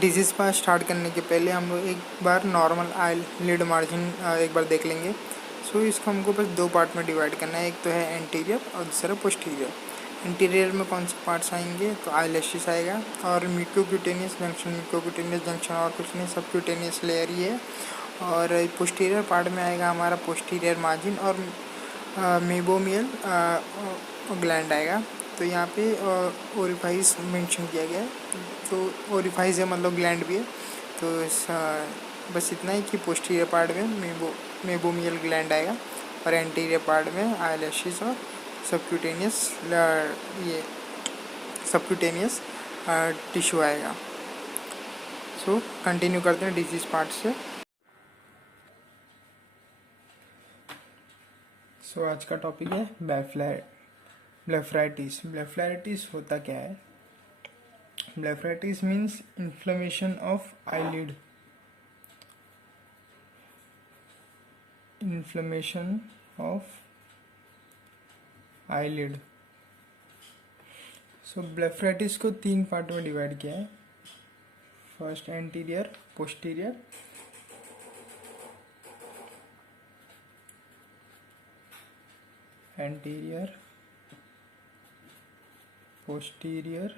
Disease part start करने के पहले हम लोग एक बार नॉर्मल आई लिड मार्जिन एक बार देख लेंगे। सो इसको हमको बस दो पार्ट में डिवाइड करना है, एक तो है एंटीरियर और दूसरा पोस्टीरियर। इंटीरियर में कौन से पार्ट्स आएंगे, तो आईलैशेस आएगा और म्यूकोक्यूटेनियस जंक्शन। म्यूकोक्यूटेनियस जंक्शन और कुछ नहीं, सबक्यूटेनियस लेयर ही है। और पोस्टीरियर पार्ट में आएगा हमारा पोस्टीरियर मार्जिन और मेबोमियल ग्लैंड आएगा। तो यहाँ पे ओरिफाइस मेंशन किया गया है, तो ओरिफाइस है मतलब ग्लैंड भी है। तो बस इतना ही कि पोस्टीरियर पार्ट में मेबोमियल ग्लैंड आएगा और एंटीरियर पार्ट में आईलैशेस और सबक्यूटेनियस ये सबक्यूटेनियस टिश्यू आएगा। सो कंटिन्यू करते हैं डिजीज पार्ट से। सो आज का टॉपिक है ब्लेफराइटिस। ब्लेफराइटिस होता क्या है? Blepharitis means inflammation of eyelid. Inflammation of eyelid. So blepharitis को तीन पार्ट में डिवाइड किया है। First anterior, posterior, anterior, posterior,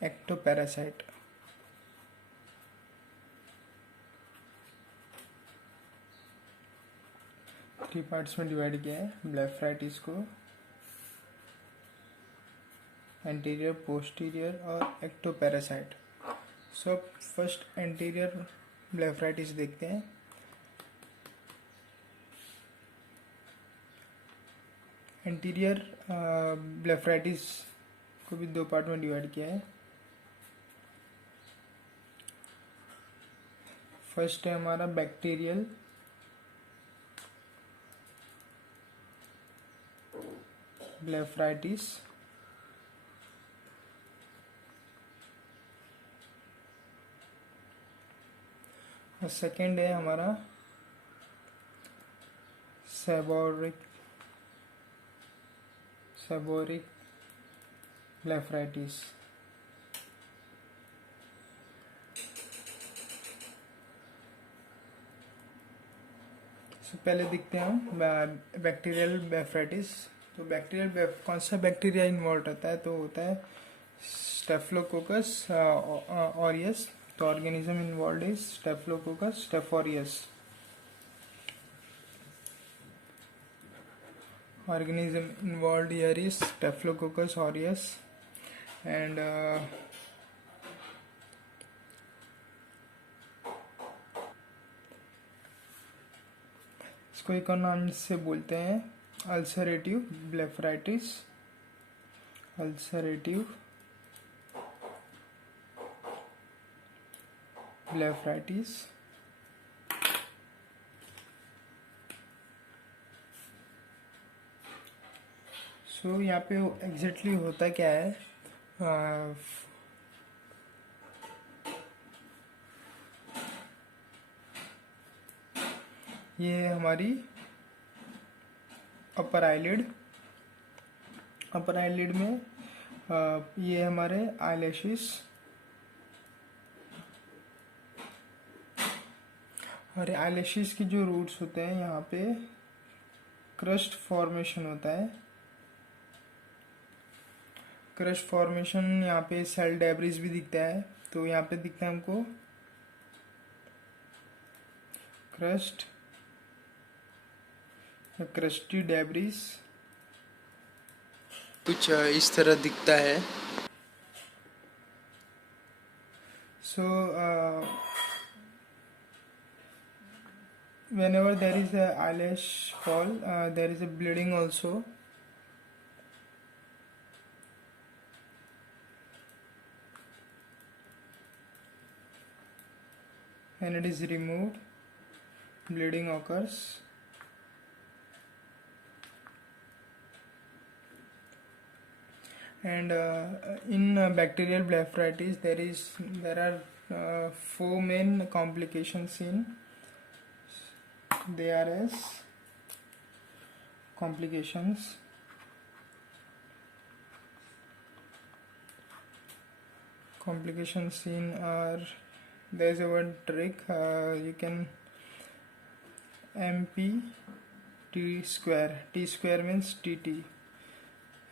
ectoparasite. Three parts में डिवाइड किया है ब्लेफराइटिस को, एंटीरियर, पोस्टीरियर और ectoparasite. So first anterior blepharitis देखते हैं। एंटीरियर ब्लेफराइटिस को भी दो पार्ट में डिवाइड किया है। फर्स्ट है हमारा बैक्टीरियल ब्लेफराइटिस, और सेकेंड है हमारा सेबोरिक ब्लेफराइटिस। पहले देखते हैं बैक्टीरियल ब्लेफराइटिस। तो बैक्टीरियल कौन सा बैक्टीरिया इन्वॉल्व रहता है? तो होता है स्टेफिलोकोकस ऑरियस। तो ऑर्गेनिज्म इन्वॉल्व इज स्टेफिलोकोकस स्टेफोरियस। Organism involved here is Staphylococcus aureus and इसको एक और नाम से बोलते हैं ulcerative blepharitis. Ulcerative blepharitis. So यहाँ पे एग्जैक्टली होता क्या है? ये हमारी अपर आईलिड में ये हमारे आईलैशेस और आईलैशेस की जो रूट्स होते हैं यहाँ पे क्रस्ट फॉर्मेशन होता है। क्रस्ट फॉर्मेशन यहाँ पे सेल डेब्रिस भी दिखता है। तो यहाँ पे दिखता है हमको क्रस्टी डेब्रिस कुछ इस तरह दिखता है। सो whenever there is a eyelash fall, there is a bleeding also. When it is removed, bleeding occurs. And in bacterial blepharitis, there are four main complications seen. They are as complications. complications seen are, there's a one trick, you can MP T square. T square means TT.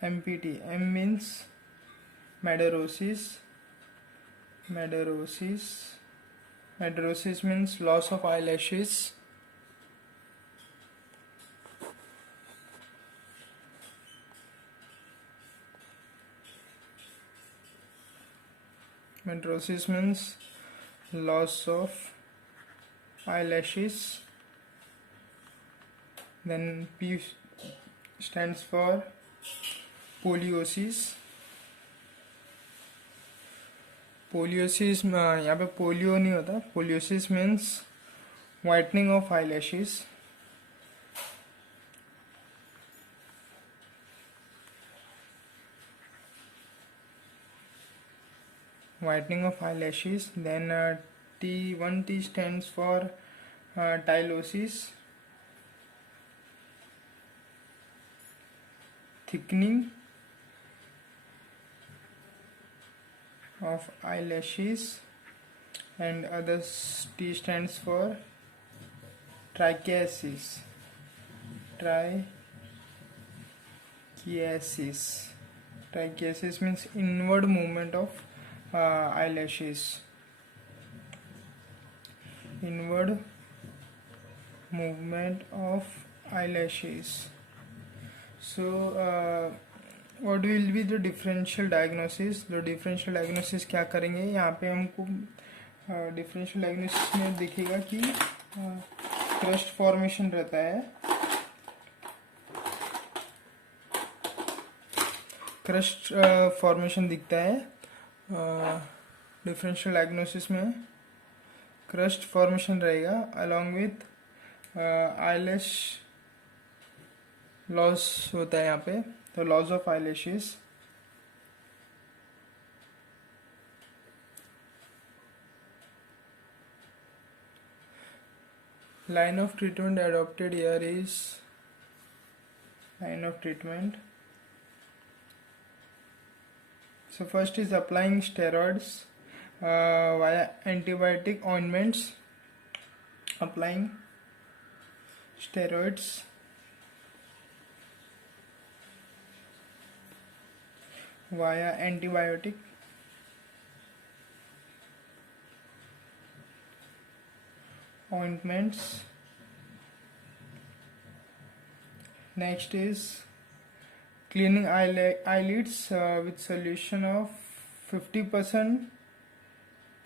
MPT. M means madarosis. Madarosis means loss of eyelashes. Madarosis means loss of eyelashes. Then P stands for पोलियोसिस. पोलियोसिस यहाँ पे polio नहीं होता. Poliosis means whitening of eyelashes. Whitening of eyelashes. Then T stands for tylosis, thickening of eyelashes, and others T stands for trichiasis. Trichiasis means inward movement of eyelashes. Inward movement of eyelashes. So what will be the differential diagnosis? तो differential diagnosis क्या करेंगे यहाँ पे हमको differential diagnosis में दिखेगा कि crust formation रहता है. crust formation दिखता है differential diagnosis में. crust formation रहेगा along with eyelash loss होता है यहाँ पे. तो loss of eyelashes. Line of treatment adopted here is line of treatment. So first is applying steroids via antibiotic ointments. Applying steroids via antibiotic ointments. Next is cleaning eyelids with solution of 50%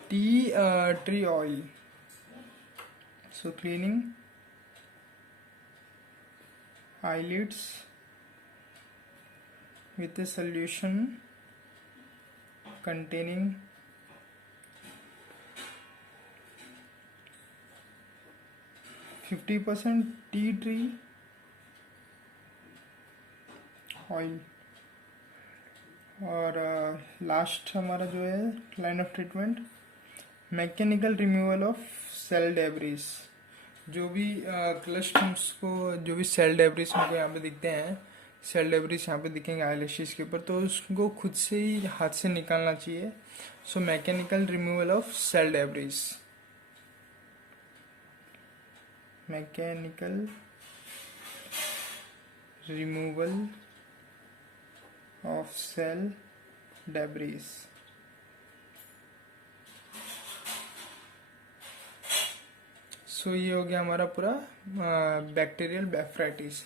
tea tree oil. So cleaning eyelids with a solution containing 50% tea tree oil. और last हमारा जो है line of treatment mechanical removal of cell debris. जो भी क्लस्टम्स को जो भी cell debris हमको यहाँ पे दिखते हैं, सेल डेब्रिस यहाँ पे दिखेंगे आईलैशेस के ऊपर, तो उसको खुद से ही हाथ से निकालना चाहिए. So mechanical removal of cell debris. Mechanical removal of cell debris. So ये हो गया हमारा पूरा बैक्टीरियल ब्लेफराइटिस.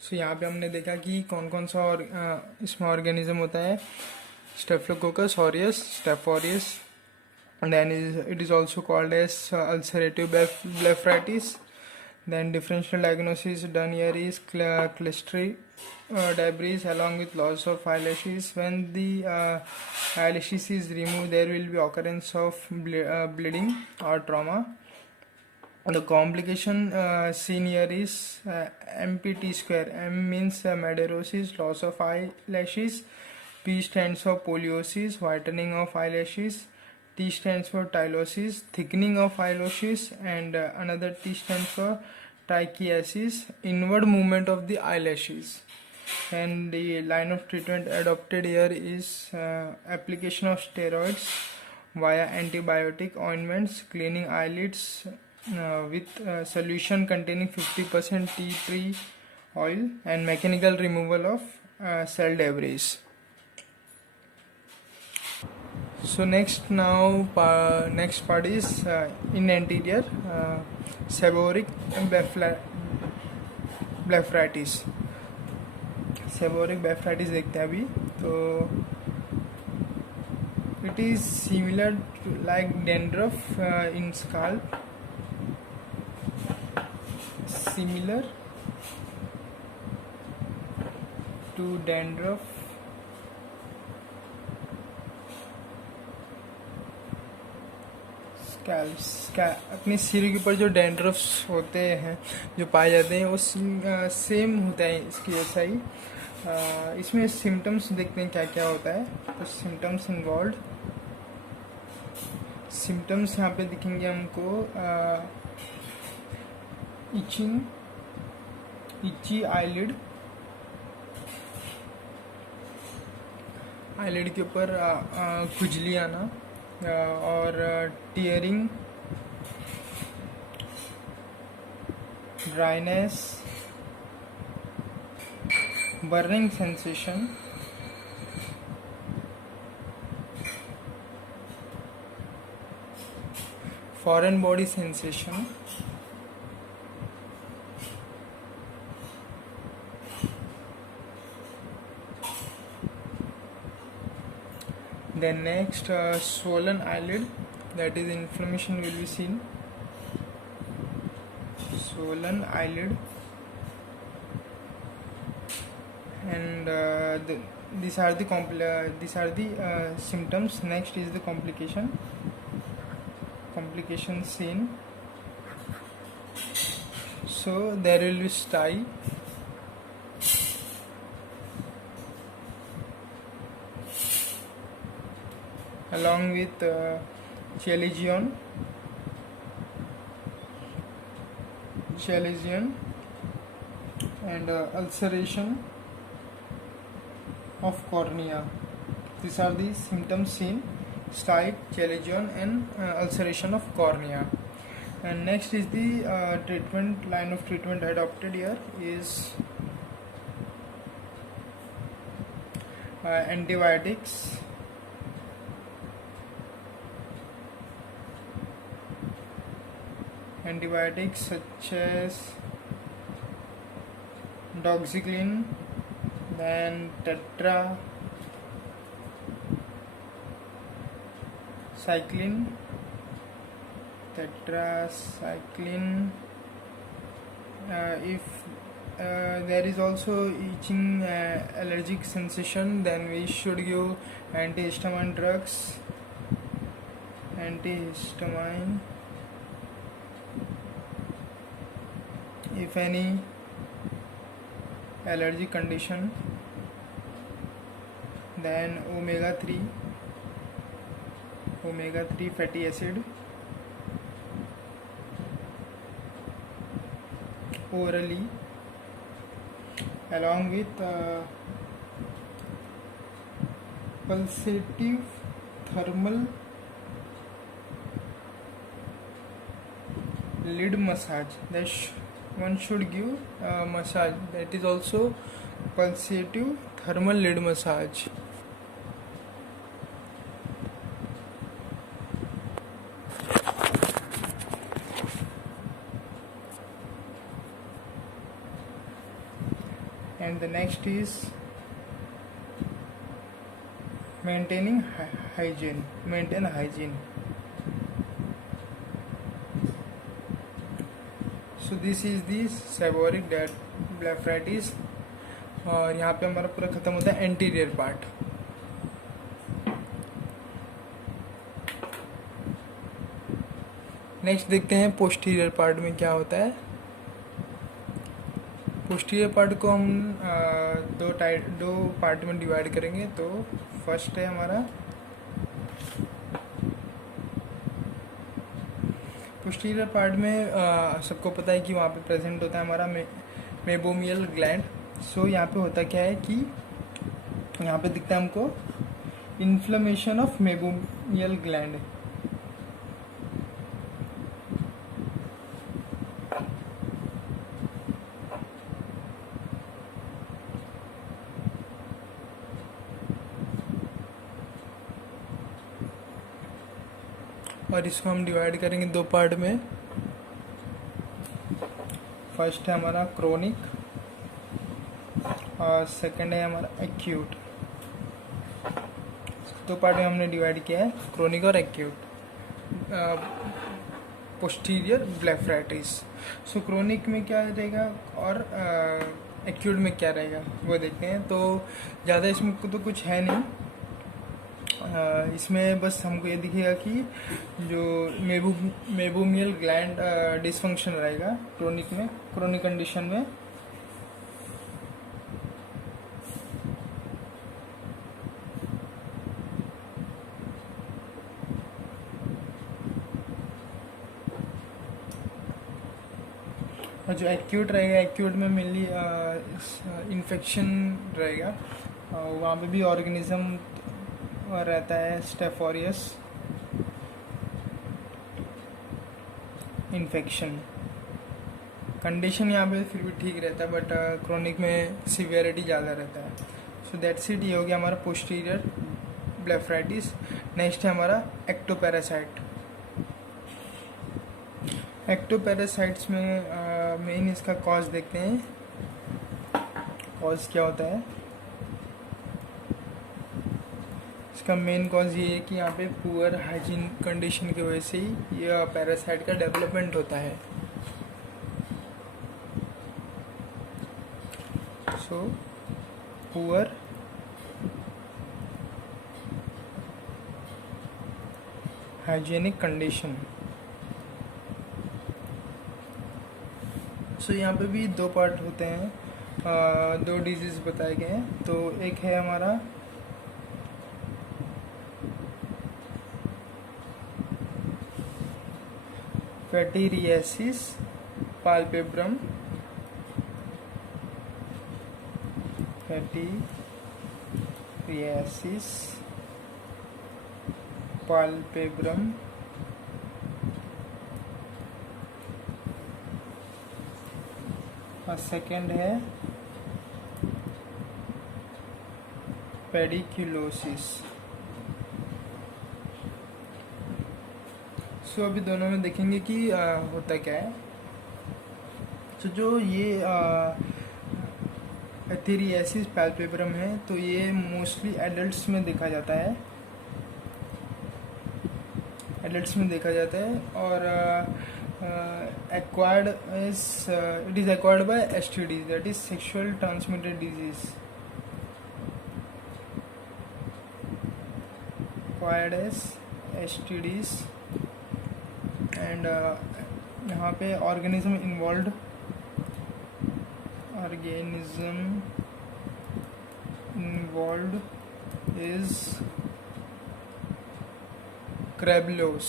सो यहाँ पे हमने देखा कि कौन कौन सा इसमें ऑर्गेनिज्म होता है. Staphylococcus aureus, staph aureus. And then it is also called as ulcerative blepharitis. Then differential diagnosis done here is clystery debris along with loss of eyelashes. When the eyelashes is removed, there will be occurrence of bleeding or trauma. The complication seen here is MPT square. M means madarosis, loss of eyelashes. P stands for poliosis, whitening of eyelashes. T stands for tylosis, thickening of eyelashes, and another T stands for trichiasis, inward movement of the eyelashes. And the line of treatment adopted here is application of steroids via antibiotic ointments, cleaning eyelids with solution containing 50% tea tree oil, and mechanical removal of cell debris. So next part is in anterior seborrheic blepharitis. Seborrheic blepharitis देखते हैं अभी. तो it is similar like dandruff in scalp, similar to dandruff अपने सिर के ऊपर जो डैंड्रफ्स होते हैं जो पाए जाते हैं वो सेम होता है इसकी जैसा ही. इसमें सिम्टम्स देखते हैं क्या क्या होता है. तो सिम्टम्स इन्वॉल्व, सिम्टम्स यहाँ पे दिखेंगे हमको. इचिंग, इची आईलिड, आईलिड के ऊपर खुजली आना, और tearing, dryness, burning sensation, foreign body sensation, then next swollen eyelid, that is inflammation will be seen. Swollen eyelid, and these are the symptoms. Next is the complication seen. So there will be stye, along with chalazion and ulceration of cornea. These are the symptoms seen: stye, chalazion, and ulceration of cornea. And next is the line of treatment adopted here is antibiotics. Antibiotics such as doxycycline, then tetracycline. If there is also itching, allergic sensation, then we should give antihistamine drugs. If any allergic condition, then omega-3 fatty acid orally, along with pulsative thermal lid massage. One should give massage, that is also pulsative thermal lid massage. And the next is maintain hygiene. So this is the seborrheic blepharitis. और यहाँ पे हमारा पूरा खत्म होता है anterior part. Next देखते हैं पोस्टीरियर पार्ट में क्या होता है. पोस्टीरियर पार्ट को हम दो पार्ट में डिवाइड करेंगे. तो फर्स्ट है हमारा पोस्टीरियर पार्ट में सबको पता है कि वहाँ पे प्रेजेंट होता है हमारा मेबोमियल ग्लैंड। सो यहाँ पे होता क्या है कि यहाँ पे दिखता है हमको इन्फ्लेमेशन ऑफ मेबोमियल ग्लैंड। और इसको हम डिवाइड करेंगे दो पार्ट में। फर्स्ट है हमारा क्रोनिक और सेकंड है हमारा एक्यूट। दो पार्ट में हमने डिवाइड किया है, क्रोनिक और एक्यूट पोस्टीरियर ब्लेफराइटिस। सो क्रोनिक में क्या रहेगा और एक्यूट में क्या रहेगा वो देखते हैं। तो ज़्यादा इसमें तो कुछ है नहीं, इसमें बस हमको ये दिखेगा कि जो मेबोमियल ग्लैंड डिसफंक्शन रहेगा क्रोनिक में, क्रोनिक कंडीशन में। और जो एक्यूट रहेगा, एक्यूट में मेनली इन्फेक्शन रहेगा, वहाँ पे भी ऑर्गेनिज्म रहता है स्टेफोरियस इन्फेक्शन। कंडीशन यहाँ पे फिर भी ठीक रहता है, बट क्रोनिक में सीवियरिटी ज़्यादा रहता है। सो दैट्स इट, ये हो गया हमारा पोस्टीरियर ब्लेफराइटिस। नेक्स्ट है हमारा एक्टोपैरासाइट। एक्टोपैरासाइट्स में मेन इसका कॉज देखते हैं, कॉज क्या होता है। इसका मेन कॉज ये है कि यहाँ पे पुअर हाइजीन कंडीशन की वजह से ही ये पैरासाइट का डेवलपमेंट होता है। So poor hygienic condition. So यहाँ पे भी दो पार्ट होते हैं, दो डिजीज बताए गए हैं। तो एक है हमारा फैटीरियासिस पाल्पेब्रम, फैटीरियासिस पाल्पेब्रम, और सेकेंड है पेडिक्यूलोसिस। सो अभी दोनों में देखेंगे कि होता क्या है। तो जो ये एथेरियासिस पैल्पेब्रम है, तो ये मोस्टली एडल्ट्स में देखा जाता है, एडल्ट्स में देखा जाता है। और acquired is it is acquired by STDs, that is sexual transmitted disease, acquired as STDs। And यहाँ पे ऑर्गेनिज्म इन्वॉल्व इज क्रैबलोस,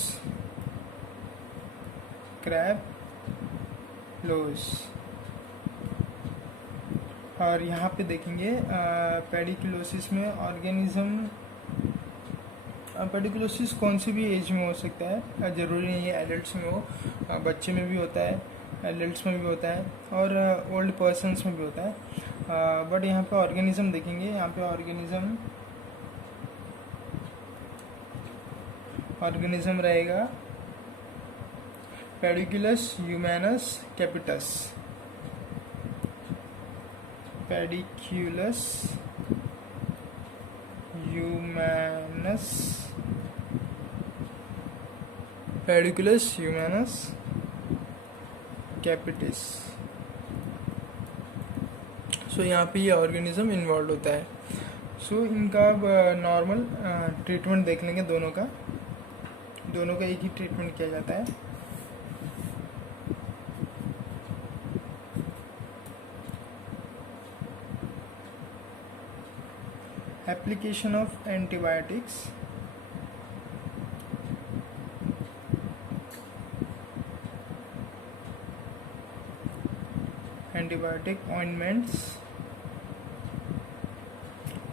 और यहाँ पे देखेंगे पेडिक्यूलोसिस में ऑर्गेनिज्म, पेडिक्यूलोसिस कौन सी भी एज में हो सकता है, ज़रूरी नहीं है एडल्ट्स में हो, बच्चे में भी होता है, एडल्ट्स में भी होता है, और ओल्ड पर्सन्स में भी होता है। बट यहाँ पे ऑर्गेनिज्म देखेंगे, यहाँ पे ऑर्गेनिज्म रहेगा पेडिक्यूलस ह्यूमैनस कैपिटस, पेडिक्यूलस ह्यूमैनस कैपिटिस। सो यहाँ पे ये ऑर्गेनिज्म इन्वॉल्व होता है। सो इनका नॉर्मल ट्रीटमेंट देख लेंगे, दोनों का एक ही ट्रीटमेंट किया जाता है। Application of antibiotics. Antibiotic ointments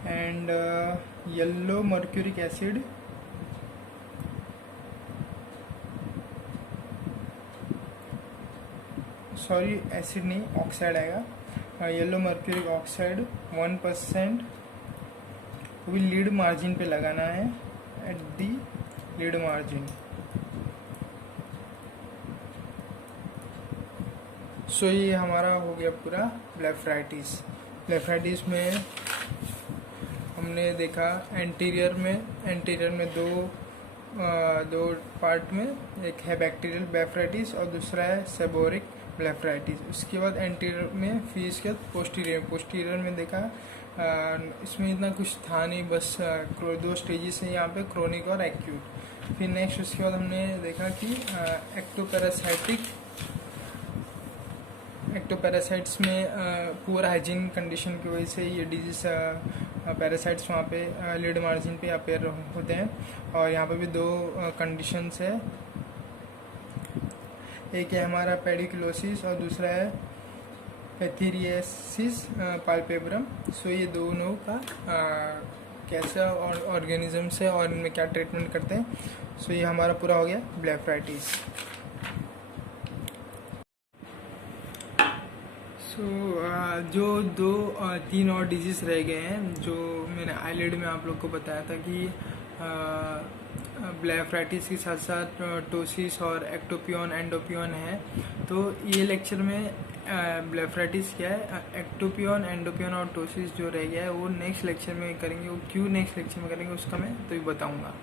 and yellow mercuric acid, sorry acid नहीं ऑक्साइड आएगा, येलो मर्क्यूरिक ऑक्साइड 1%, वो भी लीड मार्जिन पे लगाना है, एट दी लीड मार्जिन। सो ये हमारा हो गया पूरा ब्लेफराइटिस। ब्लेफराइटिस में हमने देखा एंटीरियर में दो पार्ट में, एक है बैक्टीरियल ब्लेफराइटिस और दूसरा है सेबोरिक ब्लेफराइटिस। उसके बाद एंटीरियर में, फिर इसके बाद पोस्टीरियर में देखा इसमें इतना कुछ था नहीं, बस दो स्टेजेस हैं यहाँ पे, क्रोनिक और एक्यूट। फिर नेक्स्ट उसके बाद हमने देखा कि एक्टोपैरासाइट्स में पुअर हाइजीन कंडीशन की वजह से ये डिजीज पैरासाइट्स वहाँ पे लीड मार्जिन पे अपेयर होते हैं। और यहाँ पे भी दो कंडीशंस है, एक है हमारा पेडिकुलोसिस और दूसरा है पैथेरियासिस पाल्पेब्रम। सो ये दोनों का कैसा ऑर्गेनिज्म से और इनमें क्या ट्रीटमेंट करते हैं। सो ये हमारा पूरा हो गया ब्लेफराइटिस। जो तीन और डिजीज़ रह गए हैं जो मैंने आईलिड में आप लोग को बताया था कि ब्लेफराइटिस के साथ साथ टोसिस और एक्टोपियन एंडोपियन है। तो ये लेक्चर में ब्लेफराइटिस क्या है, एक्टोपियन एंडोपियन और टोसिस जो रह गया है वो नेक्स्ट लेक्चर में करेंगे। वो क्यों नेक्स्ट लेक्चर में करेंगे उसका मैं तो भी बताऊंगा।